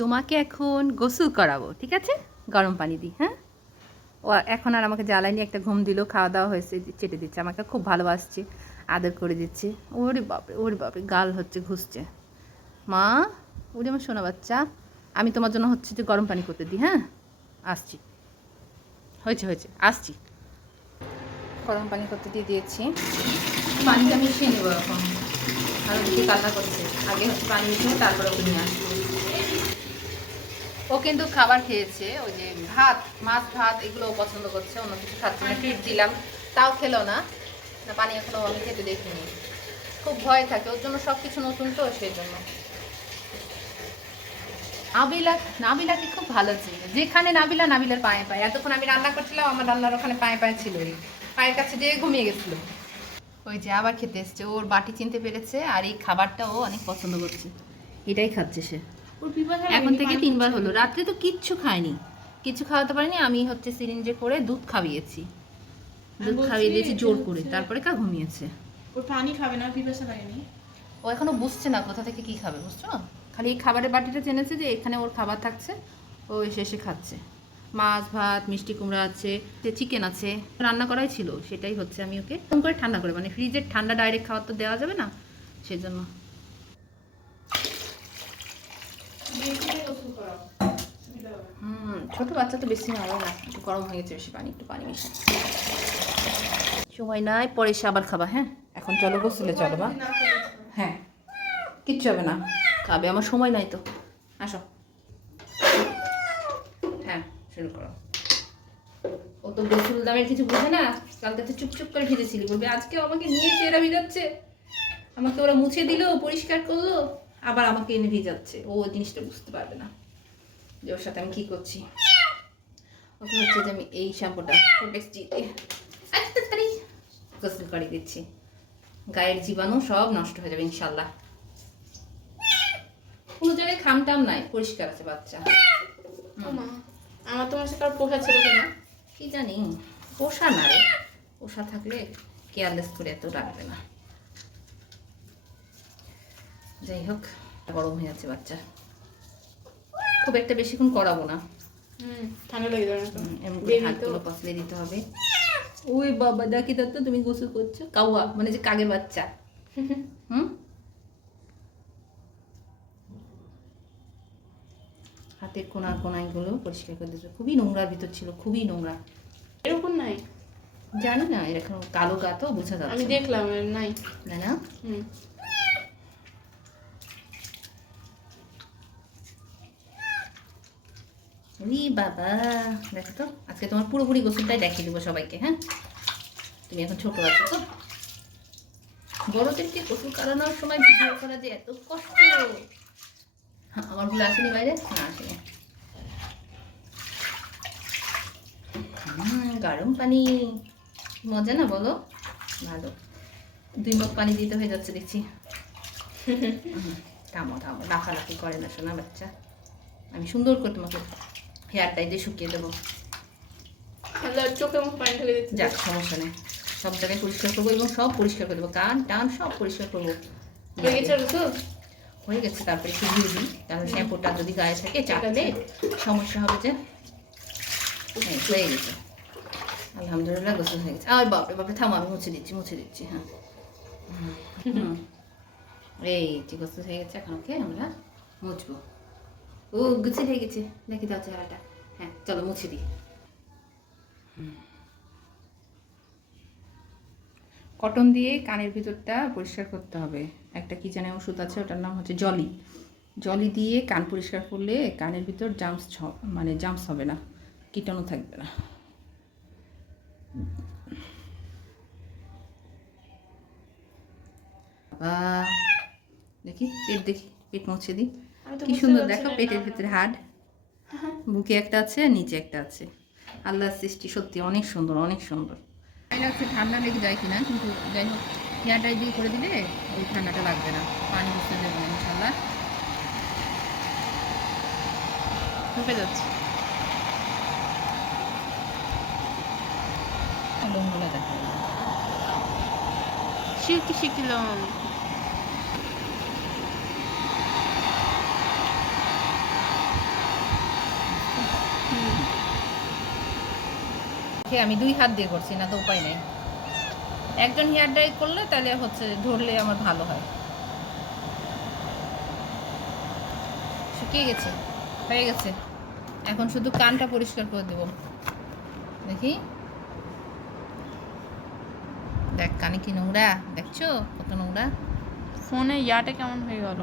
তোমাকে এখন গোসল করাবো, ঠিক আছে? গরম পানি দিই, হ্যাঁ? ও এখন আর আমাকে জ্বালায়নি, একটা ঘুম দিল, খাওয়া দাওয়া হয়েছে, চেটে দিচ্ছে আমাকে, খুব ভালোবাসছে, আদর করে দিচ্ছে। ওরে বাপরে গাল হচ্ছে ঘুষছে। মা, ওরে আমার শোনা বাচ্চা, আমি তোমার জন্য হচ্ছে যে গরম পানি করতে দিই, হ্যাঁ? আসছি, হয়েছে আসছি। গরম পানি করতে দিয়ে দিয়েছি, পানিটা মিশিয়ে নেবো এখন। আর ওদিকে কান্না করছে, আগে হচ্ছে পানি মিশিয়ে তারপরে ওকে নিয়ে আসবো। ও কিন্তু খাবার খেয়েছে, ওই যে ভাত, মাছ ভাত এগুলো পছন্দ করছে, অন্য কিছু খাচ্ছে না। ট্রিট দিলাম তাও খেলো না। না, পানি এখনো আমি খেতে দেখিনি, খুব ভয় থাকে ওর জন্য, সব কিছু নতুন তো সেই জন্য। নাবিলাকে খুব ভালো ছিল, যেখানে নাবিলার পায়ে পায়ে, এতক্ষণ আমি রান্না করছিলাম, আমার রান্নার ওখানে পায়ে পায়ে ছিল, এই পায়ের কাছে যেয়ে ঘুমিয়ে গেছিল। ওই যে আবার খেতে এসছে, ওর বাটি চিনতে পেরেছে, আর এই খাবারটা ও অনেক পছন্দ করছে, এটাই খাচ্ছে সে। এখন থেকে 3 বার হলো, রাত্রে তো কিচ্ছু খায়নি, কিছু খাওয়াতে পারিনি, আমি হচ্ছে সিরিঞ্জে করে দুধ খাইয়েছি, দুধ খাইয়ে দিয়েছি জোর করে, তারপরে ঘুমিয়েছে। ওর পানি খাবে না, পিপাসা লাগেনি। ও এখনো বুঝছে না কোথা থেকে কি খাবে, বুঝছো? খালি এই খাবারের বাটিটা জেনেছে যে এখানে ওর খাবার থাকছে, ও এসে এসে খাচ্ছে। মাছ ভাত, মিষ্টি কুমড়া আছে, চিকেন আছে, রান্না করাই ছিল, সেটাই হচ্ছে আমি ওকে ফোন করে ঠান্ডা করে, মানে ফ্রিজের ঠান্ডা ডাইরেক্ট খাবার তো দেওয়া যাবে না, সেজন্য। ছোট বাচ্চা তো বেশি হবে না, একটু গরম হয়ে গেছে, বেশি পানি, একটু পানি মিশিয়ে। সময় নাই, পরে এসে আবার খাবা, হ্যাঁ? এখন চলো গোসলে চলো বা, হ্যাঁ কিচ্ছু হবে না, খাবে, আমার সময় নাই তো, আসো। হ্যাঁ শুরু করো। ও তো গোসল দামের কিছু বোঝে না, কালকে তো চুপচুপ করে ভিজেছিলি, বলবে আজকেও আমাকে নিয়ে এসে এরা ভিজাচ্ছে, আমাকে ওরা মুছে দিল, পরিষ্কার করলো, আবার আমাকে এনে ভিজাচ্ছে। ও জিনিসটা বুঝতে পারবে না যে ওর সাথে আমি কি করছি। ওকে হচ্ছে যে আমি এই শ্যাম্পুটা গোসল করে দিচ্ছি, গায়ের জীবাণু সব নষ্ট হয়ে যাবে ইনশাল্লাহ। কোনো জায়গায় খামটাম নাই, পরিষ্কার আছে বাচ্চা। আমার তোমার সাথে আর পোষা ছিল কিনা কি জানি, পোষা না রে, পোষা থাকলে কেয়ারলেস করে এত রাখবে না। যাই হোক, গরম হয়ে যাচ্ছে বাচ্চা, খুব একটা বেশিক্ষণ করাবো না, ঠান্ডা লেগে যাবে, এমনি হাতগুলো পছলে দিতে হবে। ওই বাবা দেখি তো, তুমি গোসল করছো, কাউয়া মানে যে কাগে বাচ্চা। হাতের কোনাগুলো পরিষ্কার করে দিচ্ছ, খুবই নোংরার ভিতর ছিল, খুবই নোংরা। এরকম নাই, জানি না, এরকম কালো গা তো বোঝা যাচ্ছে, আমি দেখলাম নাই না না। বাবা দেখো তো, আজকে তোমার পুরোপুরি গোসলটাই দেখিয়ে দেবো সবাইকে, হ্যাঁ? তুমি এখন ছোট আছো তো, বড়দেরকে গোসল করানোর সময় ভিডিও করা যে এত কষ্ট। আমার ভুল আসেনি বাইরে, না আসেনি। গরম পানি মজা না, বলো? ভালো, 2 মগ পানি দিতে হয়ে যাচ্ছে দেখছি। থামো লাফালাফি করে না শোনা বাচ্চা, আমি সুন্দর করে তোমাকে হেয়ারটাই দিয়ে শুকিয়ে দেবো। চোখে মুখ পানি ঢেলে দিতে, যাক সমস্যা নেই, সব জায়গায় পরিষ্কার করবো এবং সব পরিষ্কার করে দেবো, কান টান সব পরিষ্কার করবো। হয়ে গেছে, তারপরে একটু ধুয়ে দিই, কারণ শ্যাম্পুটা যদি গায়ে থাকে চাটলে সমস্যা হবে যে। হয়ে গেছে, আলহামদুলিল্লাহ গোসল হয়ে গেছে। আর বাপরে থামো, আমি মুছে দিচ্ছি, হ্যাঁ। এই যে গোসল হয়ে গেছে, এখন ওকে আমরা মুছবো। ও গুছিয়ে হয়ে গেছে, দেখি দাও চেহারাটা, হ্যাঁ চলো মুছে দিই। কটন দিয়ে কানের ভিতরটা পরিষ্কার করতে হবে, একটা কি জানে ওষুধ আছে, ওটার নাম হচ্ছে জলি দিয়ে কান পরিষ্কার করলে কানের ভিতর জামস হবে না, কীটাণু থাকবে না। দেখি পেট মুছে দিই, কি সুন্দর দেখো, পেটের ভিতরে হাড়, বুকে একটা আছে, নিচে একটা আছে, আল্লাহর সৃষ্টি সত্যি অনেক সুন্দর, অনেক সুন্দর। লাগছে ঠান্ডা লেগে যায় কিনা, কিন্তু যাই হোক হেয়ার ড্রাই দিয়ে করে দিলে ওই ঠান্ডাটা লাগবে না, পানি বুঝতে যাবে না ইনশাল্লাহ। ঢুকে যাচ্ছে লোমগুলো দেখা আমি 2 হাত দিয়ে করছি, না তো উপায় নেই। একজন হেয়ার ড্রাই করলে তাহলে হচ্ছে ধরলে আমার ভালো হয়। শুকিয়ে গেছে, হয়ে গেছে। এখন শুধু কানটা পরিষ্কার করে দেব। দেখি, দেখ কানে কি নোংরা, দেখছো কত নোংরা। ফোনে ইয়াটা কেমন হয়ে গেল?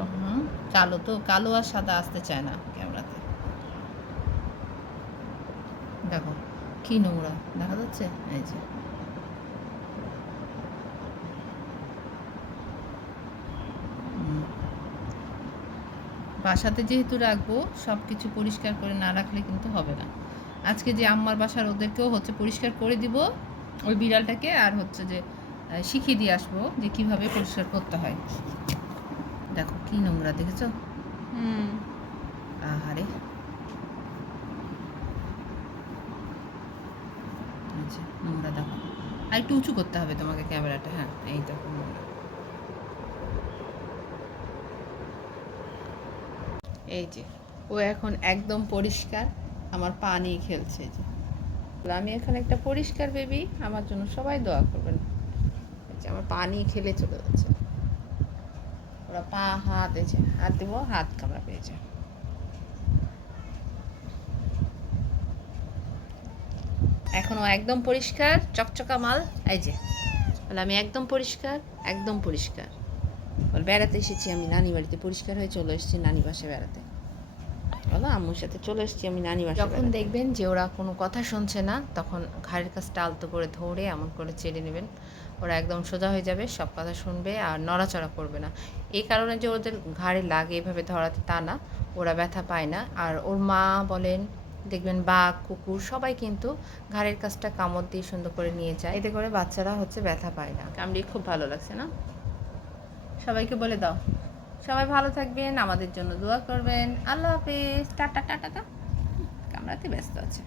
কালো তো, কালো আর সাদা আসতে চায় না ক্যামেরাতে। দেখো কি নোংরা দেখা যাচ্ছে, এই যে। বাসাতে যেহেতু রাখবো, সব কিছু পরিষ্কার করে না রাখলে কিন্তু হবে না। আজকে যে আম্মার বাসার ওদেরকেও হচ্ছে পরিষ্কার করে দিব ওই বিড়ালটাকে, আর হচ্ছে যে শিখিয়ে দিয়ে আসবো যে কিভাবে পরিষ্কার করতে হয়। দেখো কি নোংরা, দেখেছো? আহারে, আচ্ছা নোংরা দেখো। আর একটু উঁচু করতে হবে তোমাকে ক্যামেরাটা। হ্যাঁ, এই দেখো নোংরা। এই যে ও এখন একদম পরিষ্কার, আমার পা নিয়ে খেলছে। যে আমি এখন একটা পরিষ্কার বেবি, আমার জন্য সবাই দোয়া করবেন। এই যে আমার পা নিয়ে খেলে চলে যাচ্ছে। ওরা পা হাত, এই যে হাত দেবো, হাত কামড়া পেয়েছে। এখন ও একদম পরিষ্কার চকচকা মাল। এই যে বলে আমি একদম পরিষ্কার, একদম পরিষ্কার। বল বেড়াতে এসেছি আমি নানি বাড়িতে, পরিষ্কার হয়ে চলে এসেছি নানি বাসে বেড়াতে। বলো আম্মুর সাথে চলে এসেছি আমি নানি বাসে। যখন দেখবেন যে ওরা কোনো কথা শুনছে না, তখন ঘাড়ের কাছটা আলতো করে ধরে এমন করে চেড়ে নেবেন। ওরা একদম সোজা হয়ে যাবে, সব কথা শুনবে আর নড়াচড়া করবে না। এই কারণে যে ওদের ঘাড়ে লাগে এভাবে ধরাতে তা না, ওরা ব্যথা পায় না। আর ওর মা বলেন, দেখবেন বাঘ কুকুর সবাই কিন্তু ঘাড়ের কাছটা কামড় দিয়ে সুন্দর করে নিয়ে যায়, এতে করে বাচ্চারা হচ্ছে ব্যথা পায় না। কামড়িয়ে খুব ভালো লাগছে না? সবাইকে বলে দাও, সবাই ভালো থাকবেন, আমাদের জন্য দোয়া করবেন। আল্লাহ হাফেজ, টাটা টাটা। কামড়াতে ব্যস্ত আছে।